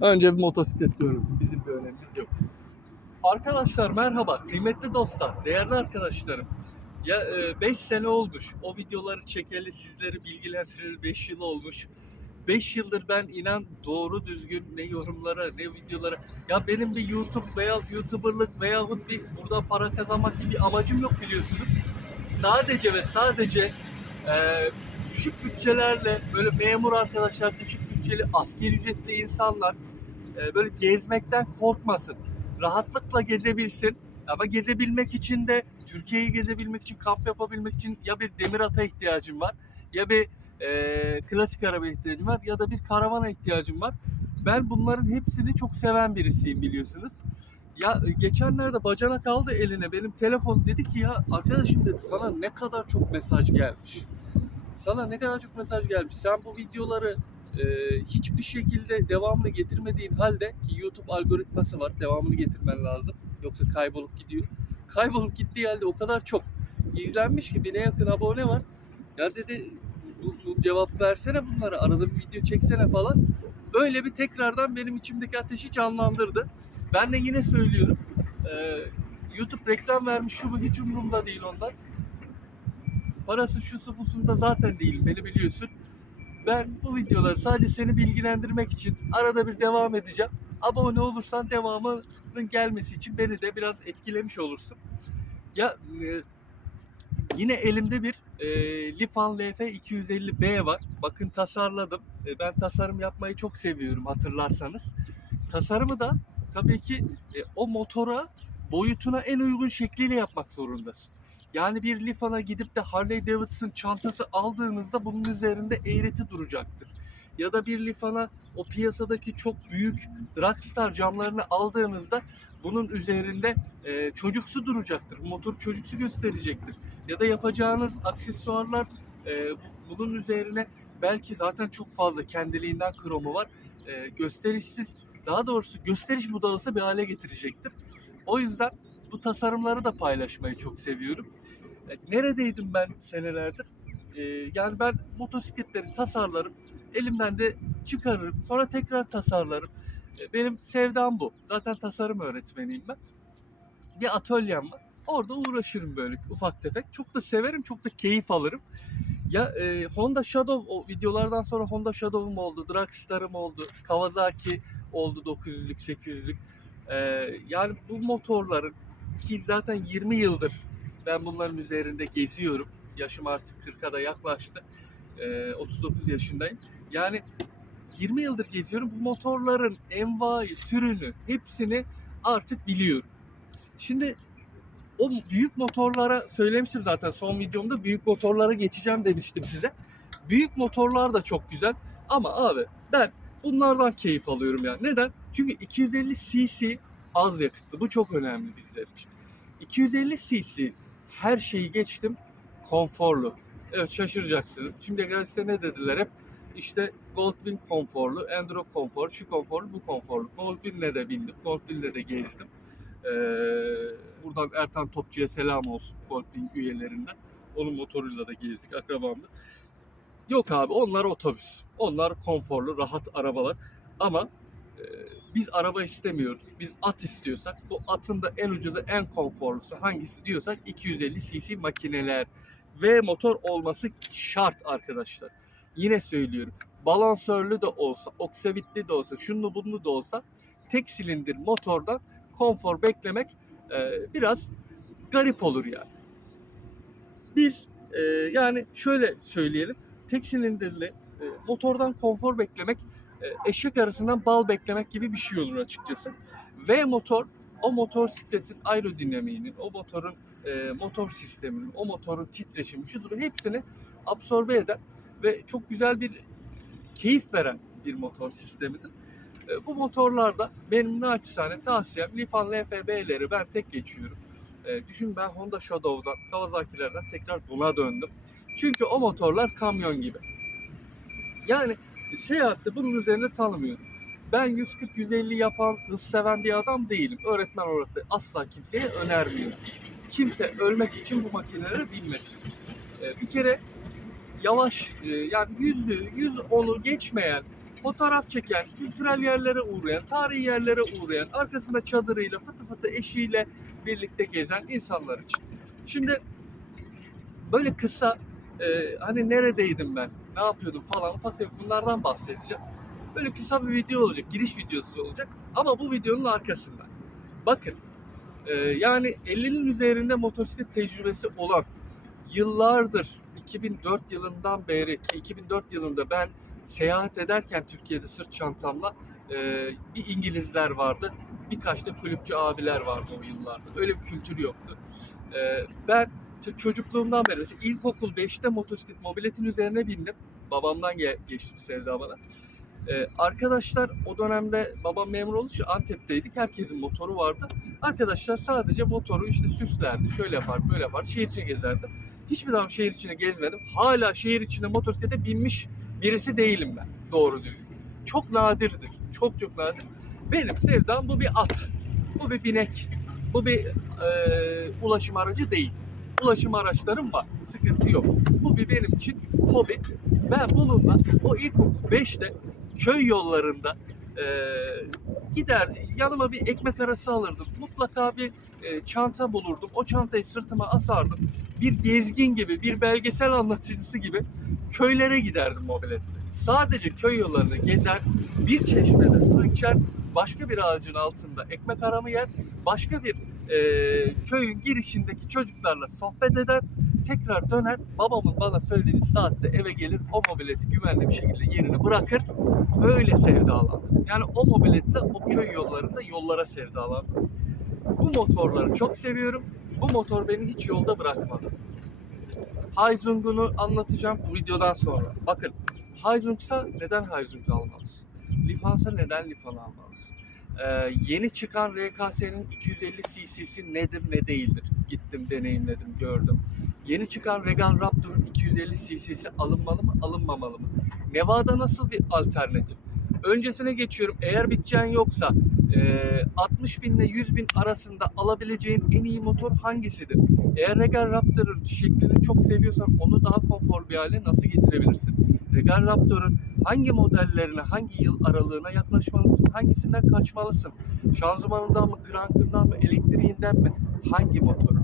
Önce bir motosiklet görsün. Bizim bir önemimiz yok. Arkadaşlar merhaba. Kıymetli dostlar, değerli arkadaşlarım. Ya 5 sene olmuş. O videoları çekeli sizleri bilgilendireli 5 yıl olmuş. 5 yıldır ben inan doğru düzgün ne yorumlara ne videolara ya benim bir YouTube veya YouTuber'lık veyahut bir buradan para kazanmak gibi bir amacım yok biliyorsunuz. Sadece ve sadece e, düşük bütçelerle böyle memur arkadaşlar, düşük bütçeli askeri ücretli insanlar e, böyle gezmekten korkmasın. Rahatlıkla gezebilsin. Ama gezebilmek için de Türkiye'yi gezebilmek için, kamp yapabilmek için ya bir demir ata ihtiyacım var ya bir e, klasik araba ihtiyacım var ya da bir karavana ihtiyacım var. Ben bunların hepsini çok seven birisiyim biliyorsunuz. Ya e, geçenlerde bacana kaldı eline benim telefon dedi ki ya arkadaşım dedi sana ne kadar çok mesaj gelmiş. Sana ne kadar çok mesaj gelmiş. Sen bu videoları e, hiçbir şekilde devamını getirmediğin halde ki YouTube algoritması var devamını getirmen lazım. Yoksa kaybolup gidiyor. Kaybolup gittiği halde o kadar çok izlenmiş ki bine yakın abone var. Ya dedi bu, bu cevap versene bunlara arada bir video çeksene falan. Öyle bir tekrardan benim içimdeki ateşi canlandırdı. Ben de yine söylüyorum. e, YouTube reklam vermiş şu bu hiç umurumda değil onlar. Parası şusu busunda zaten değilim beni biliyorsun. Ben bu videoları sadece seni bilgilendirmek için arada bir devam edeceğim. Abone olursan devamının gelmesi için beni de biraz etkilemiş olursun. Ya e, yine elimde bir e, Lifan LF 250B var. Bakın tasarladım. E, ben tasarım yapmayı çok seviyorum hatırlarsanız. Tasarımı da tabii ki e, o motora boyutuna en uygun şekliyle yapmak zorundasın. Yani bir Lifan'a gidip de Harley Davidson çantası aldığınızda bunun üzerinde eğreti duracaktır. Ya da bir Lifan'a o piyasadaki çok büyük Dragstar camlarını aldığınızda bunun üzerinde e, çocuksu duracaktır. Motor çocuksu gösterecektir. Ya da yapacağınız aksesuarlar e, bu- bunun üzerine belki zaten çok fazla kendiliğinden kromu var. E, gösterişsiz, daha doğrusu gösteriş budalası bir hale getirecektir. O yüzden bu tasarımları da paylaşmayı çok seviyorum. Neredeydim ben senelerdir? E, yani ben motosikletleri tasarlarım, elimden de çıkarırım, sonra tekrar tasarlarım. E, Benim sevdam bu. Zaten tasarım öğretmeniyim ben. Bir atölyem var. Orada uğraşırım böyle ufak tefek. Çok da severim, çok da keyif alırım. Ya e, Honda Shadow o videolardan sonra Honda Shadow'um oldu, Dragstar'ım oldu, Kawasaki oldu 900'lük, 800'lük. E, yani bu motorların ki zaten 20 yıldır ben bunların üzerinde geziyorum. Yaşım artık 40'a da yaklaştı. E, 39 yaşındayım. Yani 20 yıldır geziyorum. Bu motorların envai, türünü, hepsini artık biliyorum. Şimdi o büyük motorlara söylemiştim zaten son videomda büyük motorlara geçeceğim demiştim size. Büyük motorlar da çok güzel ama abi ben bunlardan keyif alıyorum ya. Neden? Çünkü 250 cc az yakıtlı. Bu çok önemli bizler için. 250 cc her şeyi geçtim konforlu. Evet şaşıracaksınız. Şimdi gel size ne dediler hep? İşte Goldwing konforlu, Enduro konfor, şu konforlu, bu konforlu. Goldwing'le de bindim, Goldwing'le de gezdim. Ee, buradan Ertan Topçu'ya selam olsun Goldwing üyelerinden. Onun motoruyla da gezdik akrabamla. Yok abi onlar otobüs. Onlar konforlu, rahat arabalar. Ama biz araba istemiyoruz. Biz at istiyorsak bu atın da en ucuzu, en konforlusu hangisi diyorsak 250 cc makineler ve motor olması şart arkadaşlar. Yine söylüyorum. Balansörlü de olsa, oksavitli de olsa, şunlu bunlu da olsa tek silindir motordan konfor beklemek e, biraz garip olur yani. Biz e, yani şöyle söyleyelim. Tek silindirli e, motordan konfor beklemek eşek arasından bal beklemek gibi bir şey olur açıkçası. V motor o motor sikletin aerodinamiğinin, o motorun e, motor sisteminin, o motorun titreşimi, şu hepsini absorbe eden ve çok güzel bir keyif veren bir motor sistemidir. E, bu motorlarda benim naçizane tavsiyem Lifan LFB'leri ben tek geçiyorum. E, düşün ben Honda Shadow'dan, Kawasaki'lerden tekrar buna döndüm. Çünkü o motorlar kamyon gibi. Yani seyahatte bunun üzerine tanımıyorum. Ben 140-150 yapan, hız seven bir adam değilim. Öğretmen olarak da asla kimseye önermiyorum. Kimse ölmek için bu makinelere binmesin. E, bir kere yavaş e, yani 100'ü 110'u geçmeyen fotoğraf çeken, kültürel yerlere uğrayan, tarihi yerlere uğrayan, arkasında çadırıyla, fıtı fıtı eşiyle birlikte gezen insanlar için. Şimdi böyle kısa e, hani neredeydim ben, ne yapıyordum falan ufak tefek bunlardan bahsedeceğim. Böyle kısa bir video olacak, giriş videosu olacak. Ama bu videonun arkasında. Bakın, e, yani 50'nin üzerinde motosiklet tecrübesi olan, yıllardır 2004 yılından beri ki 2004 yılında ben seyahat ederken Türkiye'de sırt çantamla e, bir İngilizler vardı. Birkaç da kulüpçü abiler vardı o yıllarda. Öyle bir kültür yoktu. E, ben çocukluğumdan beri mesela ilkokul 5'te motosiklet mobiletin üzerine bindim. Babamdan ge- geçti bu sevda bana. E, arkadaşlar o dönemde babam memur olduğu Antep'teydik. Herkesin motoru vardı. Arkadaşlar sadece motoru işte süslerdi. Şöyle yapar, böyle yapar. Şehir içine gezerdi. Hiçbir zaman şehir içine gezmedim. Hala şehir içine motosiklete binmiş birisi değilim ben. Doğru düzgün. Çok nadirdir. Çok çok nadir. Benim sevdam bu bir at. Bu bir binek. Bu bir e, ulaşım aracı değil. Ulaşım araçlarım var. Sıkıntı yok. Bu bir benim için hobi. Ben bununla o ilkokul 5'te köy yollarında e, gider yanıma bir ekmek arası alırdım. Mutlaka bir e, çanta bulurdum. O çantayı sırtıma asardım. Bir gezgin gibi, bir belgesel anlatıcısı gibi köylere giderdim mobiletle. Sadece köy yollarını gezer, bir çeşmede su içer, başka bir ağacın altında ekmek aramı yer, başka bir e, köyün girişindeki çocuklarla sohbet eder, tekrar döner, babamın bana söylediği saatte eve gelir, o mobileti güvenli bir şekilde yerine bırakır, öyle sevdalandım. Yani o mobiletle o köy yollarında yollara sevdalandım. Bu motorları çok seviyorum. Bu motor beni hiç yolda bırakmadı. Haizung'unu anlatacağım bu videodan sonra. Bakın Haizung'sa neden Haizung almalısın? Lifansa neden Lifan almalısın? Ee, yeni çıkan RKS'nin 250 cc'si nedir ne değildir? Gittim deneyimledim gördüm. Yeni çıkan Regan Raptor'un 250 cc'si alınmalı mı alınmamalı mı? Nevada nasıl bir alternatif? Öncesine geçiyorum. Eğer bütçen yoksa e, 60 bin ile 100 bin arasında alabileceğin en iyi motor hangisidir? Eğer Regal Raptor'un şeklini çok seviyorsan onu daha konfor bir hale nasıl getirebilirsin? Regal Raptor'un hangi modellerine, hangi yıl aralığına yaklaşmalısın? Hangisinden kaçmalısın? Şanzımanından mı, krankından mı, elektriğinden mi? Hangi motor?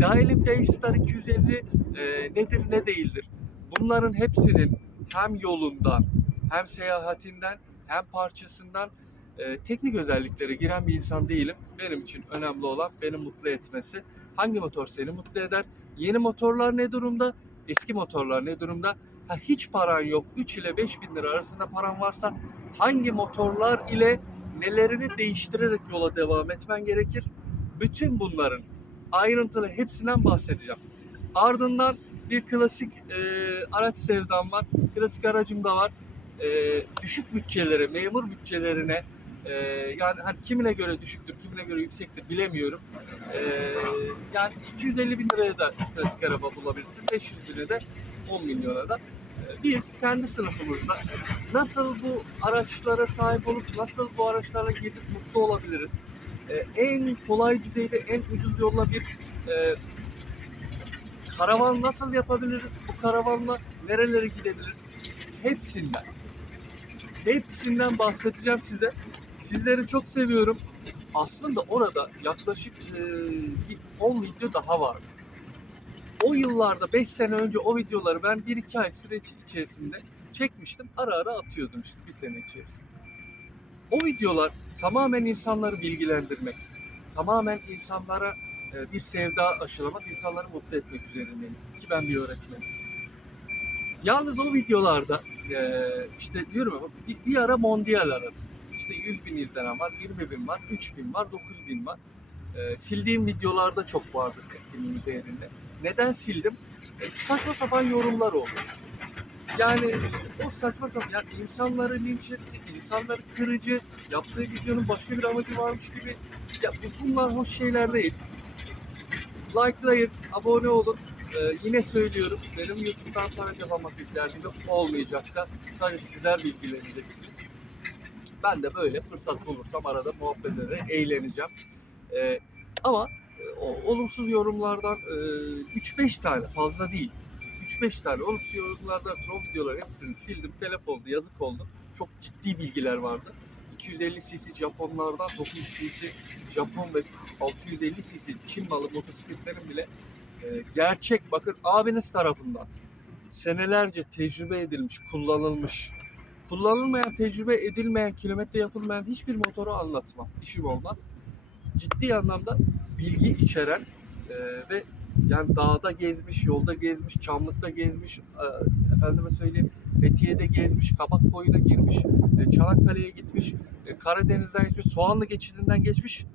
Dahilim Daystar 250 e, nedir ne değildir? Bunların hepsinin hem yolundan, hem seyahatinden, hem parçasından e, teknik özelliklere giren bir insan değilim. Benim için önemli olan beni mutlu etmesi. Hangi motor seni mutlu eder? Yeni motorlar ne durumda? Eski motorlar ne durumda? Ha, hiç paran yok. 3 ile 5 bin lira arasında paran varsa hangi motorlar ile nelerini değiştirerek yola devam etmen gerekir? Bütün bunların ayrıntılı hepsinden bahsedeceğim. Ardından bir klasik e, araç sevdam var. Klasik aracım da var. E, düşük bütçelere, memur bütçelerine e, yani hani kimine göre düşüktür, kimine göre yüksektir bilemiyorum. E, yani 250 bin liraya da klasik araba bulabilirsin. 500 bine de 10 milyona da. Biz kendi sınıfımızda nasıl bu araçlara sahip olup nasıl bu araçlarla gezip mutlu olabiliriz? E, en kolay düzeyde en ucuz yolla bir e, karavan nasıl yapabiliriz? Bu karavanla nerelere gidebiliriz? Hepsinden. Hepsinden bahsedeceğim size. Sizleri çok seviyorum. Aslında orada yaklaşık e, bir 10 video daha vardı. O yıllarda 5 sene önce o videoları ben 1-2 ay süreç içerisinde çekmiştim. Ara ara atıyordum işte bir sene içerisinde. O videolar tamamen insanları bilgilendirmek, tamamen insanlara e, bir sevda aşılamak, insanları mutlu etmek üzerineydi. Ki ben bir öğretmenim. Yalnız o videolarda e, işte diyorum bir, bir ara mondial aradı. İşte 100 bin izlenen var, 20 bin var, 3 bin var, 9 bin var. E, sildiğim videolarda çok vardı 40 binin üzerinde. Neden sildim? E, saçma sapan yorumlar olmuş. Yani o saçma sapan, yani insanları linç edici, insanları kırıcı, yaptığı videonun başka bir amacı varmış gibi. Ya bu- bunlar hoş şeyler değil. Likelayın, abone olun. Ee, yine söylüyorum, benim YouTube'dan para kazanmak bir derdim. Olmayacak da. Sadece sizler bilgileneceksiniz. Ben de böyle fırsat bulursam arada muhabbet ederek eğleneceğim. Ee, ama o olumsuz yorumlardan e, 3-5 tane fazla değil. 3-5 tane olumsuz yorumlardan tron videoları hepsini sildim. Telef oldu, yazık oldu. çok ciddi bilgiler vardı. 250 cc Japonlardan 900 cc Japon ve 650 cc Çin malı motosikletlerin bile e, gerçek bakın abiniz tarafından senelerce tecrübe edilmiş, kullanılmış. Kullanılmayan, tecrübe edilmeyen, kilometre yapılmayan hiçbir motoru anlatmam. İşim olmaz. Ciddi anlamda bilgi içeren e, ve yani dağda gezmiş, yolda gezmiş, çamlıkta gezmiş, e, efendime söyleyeyim Fethiye'de gezmiş, Kabak Koyu'na girmiş, e, Çanakkale'ye gitmiş, e, Karadeniz'den geçmiş, Soğanlı geçidinden geçmiş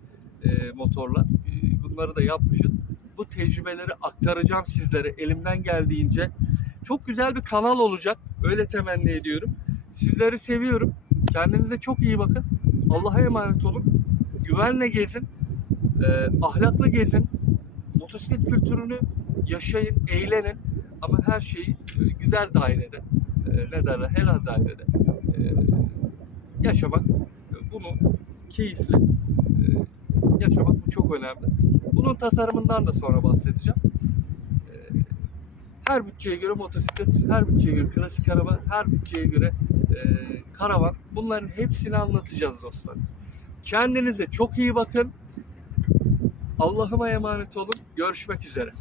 e, motorlar. E, bunları da yapmışız. Bu tecrübeleri aktaracağım sizlere elimden geldiğince. Çok güzel bir kanal olacak. Öyle temenni ediyorum. Sizleri seviyorum. Kendinize çok iyi bakın. Allah'a emanet olun. Güvenle gezin. E, ahlaklı gezin. Motosiklet kültürünü yaşayın, eğlenin. Ama her şeyi e, güzel dairede, e, ne derler, helal dairede e, yaşamak, e, bunu keyifli e, yaşamak bu çok önemli. Bunun tasarımından da sonra bahsedeceğim. E, Her bütçeye göre motosiklet, her bütçeye göre klasik araba, her bütçeye göre e, karavan. Bunların hepsini anlatacağız dostlar. Kendinize çok iyi bakın. Allah'ıma emanet olun. Görüşmek üzere.